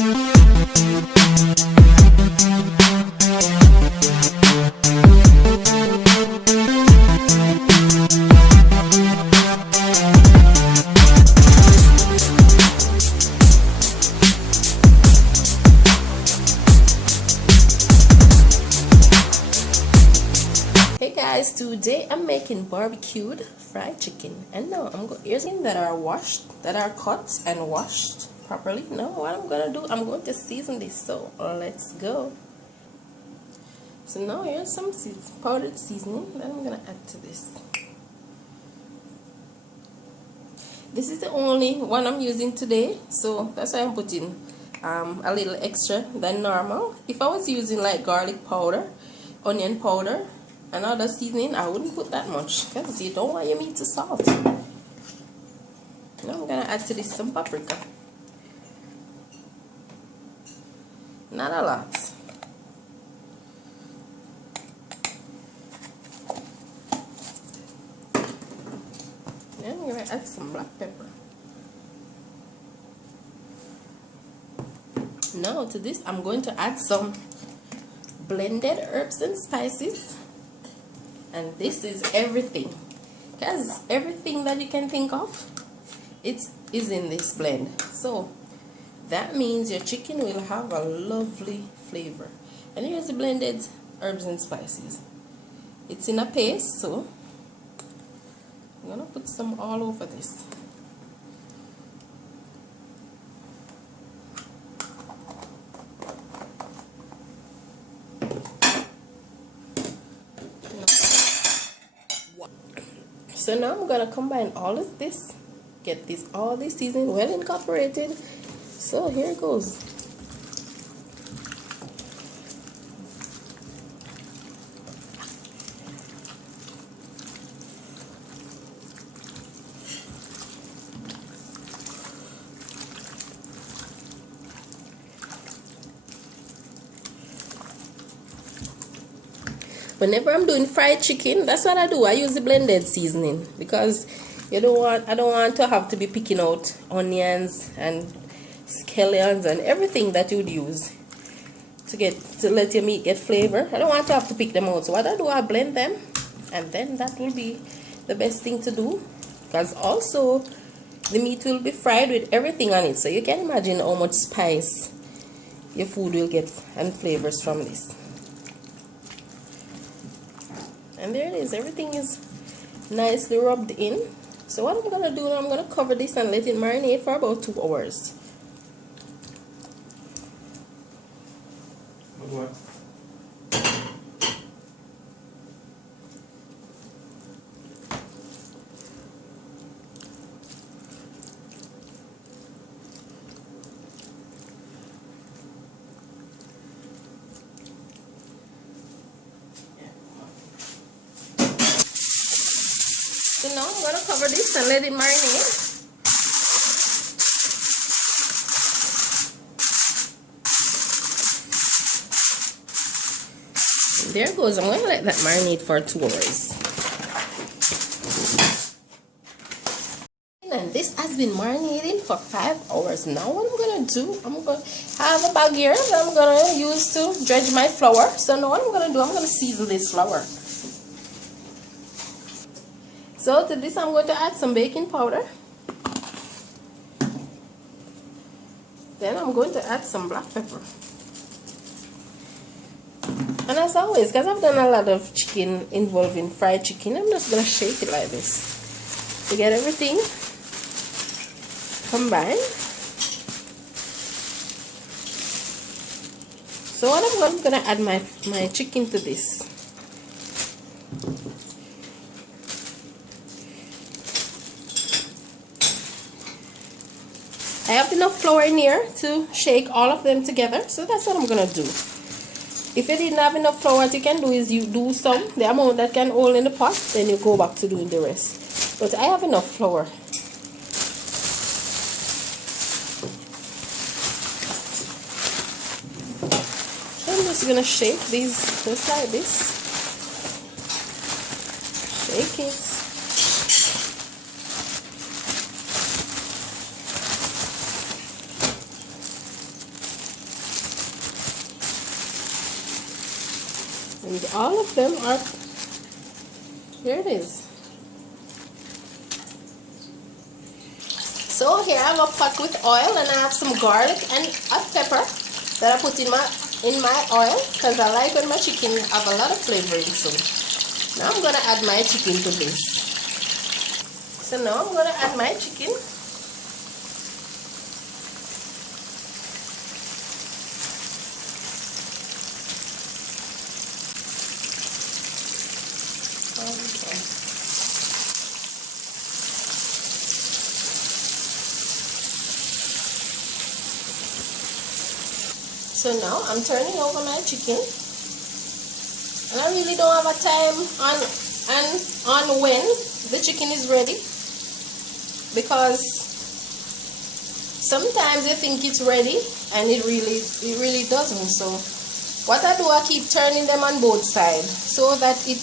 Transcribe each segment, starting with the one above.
Guys, today I'm making barbecued fried chicken, and now I'm going here's that are washed, that are cut and washed properly. Now what I'm gonna do, I'm going to season this, so let's go. So now here's some powdered seasoning that I'm gonna add to this. This is the only one I'm using today, so that's why I'm putting a little extra than normal. If I was using like garlic powder, onion powder, and other seasoning, I wouldn't put that much because you don't want your meat to salt. Now I'm gonna add to this some paprika. Not a lot. Then I'm gonna add some black pepper. Now to this I'm going to add some blended herbs and spices. And this is everything, because everything that you can think of, it is in this blend. So that means your chicken will have a lovely flavor. And here's the blended herbs and spices. It's in a paste, so I'm gonna put some all over this. So now I'm gonna combine all of this, get all this seasoning well incorporated. So here it goes. Whenever I'm doing fried chicken, that's what I do. I use the blended seasoning because I don't want to have to be picking out onions and scallions and everything that you would use to let your meat get flavor. I don't want to have to pick them out. So what I do, I blend them, and then that will be the best thing to do, because also the meat will be fried with everything on it. So you can imagine how much spice your food will get and flavors from this. And there it is, everything is nicely rubbed in. So what I'm gonna do now, I'm gonna cover this and let it marinate for about 2 hours. What? So now I'm gonna cover this and let it marinate. There it goes. I'm going to let that marinate for 2 hours. And this has been marinating for 5 hours. Now what I'm going to do, I'm going to have a bag here that I'm going to use to dredge my flour. So now what I'm going to do, I'm going to season this flour. So to this I'm going to add some baking powder. Then I'm going to add some black pepper. And as always, because I've done a lot of chicken involving fried chicken, I'm just going to shake it like this to get everything combined. So what I'm going to add my chicken to this. I have enough flour in here to shake all of them together, so that's what I'm going to do. If you didn't have enough flour, what you can do is you do the amount that can hold in the pot, then you go back to doing the rest. But I have enough flour. So I'm just going to shake these just like this. Shake it. And all of them are, here it is. So here I have a pot with oil, and I have some garlic and a pepper that I put in my oil, because I like when my chicken have a lot of flavoring. So now I'm gonna add my chicken to this. So now I'm gonna add my chicken. Okay. So now I'm turning over my chicken, and I really don't have a time on when the chicken is ready, because sometimes you think it's ready and it really doesn't. So what I do, I keep turning them on both sides so that it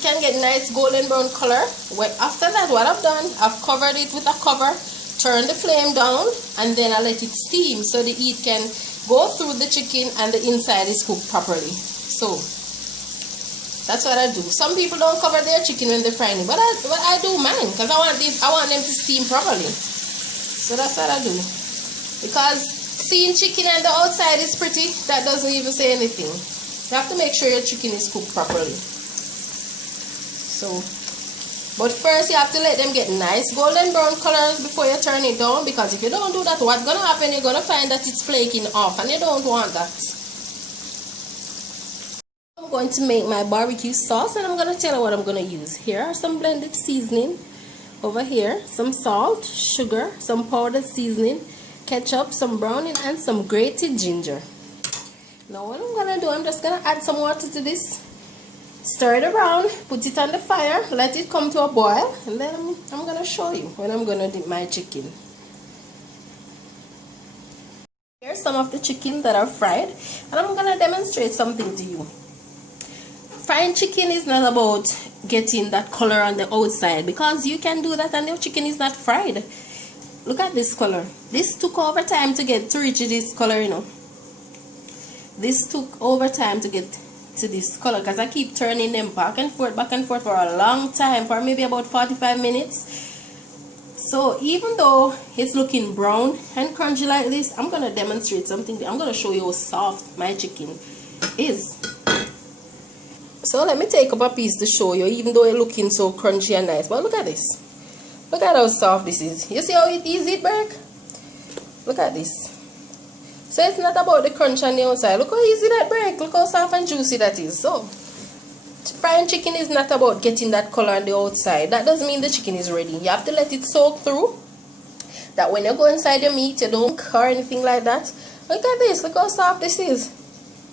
can get nice golden brown color. After that, what I've done, I've covered it with a cover, turn the flame down, and then I let it steam so the heat can go through the chicken and the inside is cooked properly. So that's what I do. Some people don't cover their chicken when they're frying it, but I do mine, because I want them to steam properly. So that's what I do. Because seeing chicken and the outside is pretty, that doesn't even say anything. You have to make sure your chicken is cooked properly. So, but first you have to let them get nice golden brown colors before you turn it down, because if you don't do that, what's gonna happen, you're gonna find that it's flaking off, and you don't want that. I'm going to make my barbecue sauce, and I'm gonna tell you what I'm gonna use. Here are some blended seasoning. Over here, some salt, sugar, some powdered seasoning, ketchup, some browning, and some grated ginger. Now what I'm gonna do, I'm just gonna add some water to this. Stir it around, put it on the fire, let it come to a boil, and then I'm going to show you when I'm going to dip my chicken. Here's some of the chicken that are fried, and I'm going to demonstrate something to you. Frying chicken is not about getting that color on the outside, because you can do that and your chicken is not fried. Look at this color. This took over time to reach this color, you know. This took over time to get to this color, because I keep turning them back and forth for a long time, for maybe about 45 minutes. So even though it's looking brown and crunchy like this, I'm gonna demonstrate something. I'm gonna show you how soft my chicken is. So let me take up a piece to show you, even though it's looking so crunchy and nice. But look at this. Look at how soft this is. You see how easy it breaks? Look at this. So it's not about the crunch on the outside. Look how easy that break. Look how soft and juicy that is. So frying chicken is not about getting that color on the outside. That doesn't mean the chicken is ready. You have to let it soak through. That when you go inside your meat, you don't cook or anything like that. Look at this. Look how soft this is.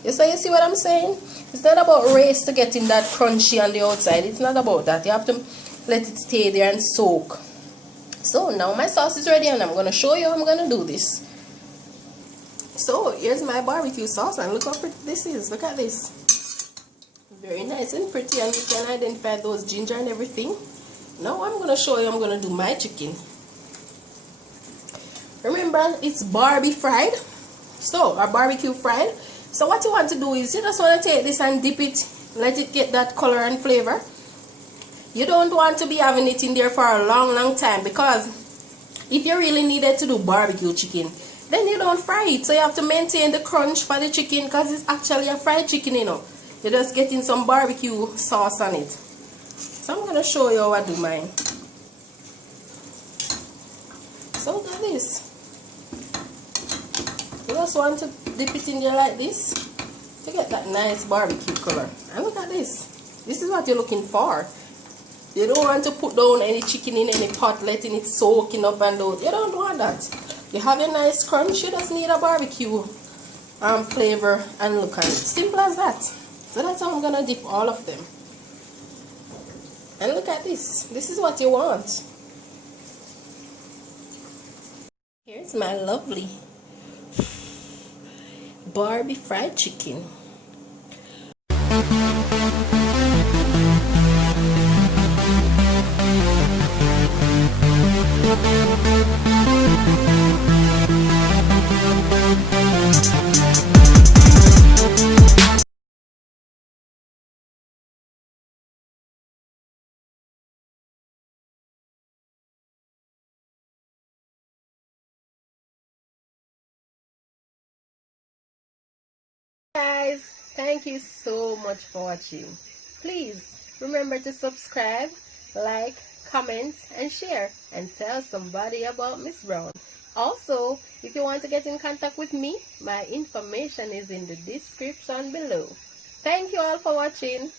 You see what I'm saying? It's not about race to getting that crunchy on the outside. It's not about that. You have to let it stay there and soak. So now my sauce is ready, and I'm going to show you how I'm going to do this. So here's my barbecue sauce, and look how pretty this is. Look at this. Very nice and pretty, and you can identify those ginger and everything. Now I'm going to show you, I'm going to do my chicken. Remember, it's Barbie fried. So, or barbecue fried. So what you want to do is, you just want to take this and dip it, let it get that color and flavor. You don't want to be having it in there for a long time, because if you really needed to do barbecue chicken, then you don't fry it. So you have to maintain the crunch for the chicken, because it's actually a fried chicken, you know. You're just getting some barbecue sauce on it. So I'm going to show you how I do mine. So look at this. You just want to dip it in there like this to get that nice barbecue color. And look at this. This is what you're looking for. You don't want to put down any chicken in any pot, letting it soaking up and out. You don't want that. You have a nice crunch, you just need a barbecue flavor and look at it. Simple as that. So that's how I'm going to dip all of them. And look at this. This is what you want. Here's my lovely Barbie fried chicken. guys, thank you so much for watching. Please remember to subscribe, like, comment, and share, and tell somebody about Miss Brown. Also, if you want to get in contact with me, my information is in the description below. Thank you all for watching.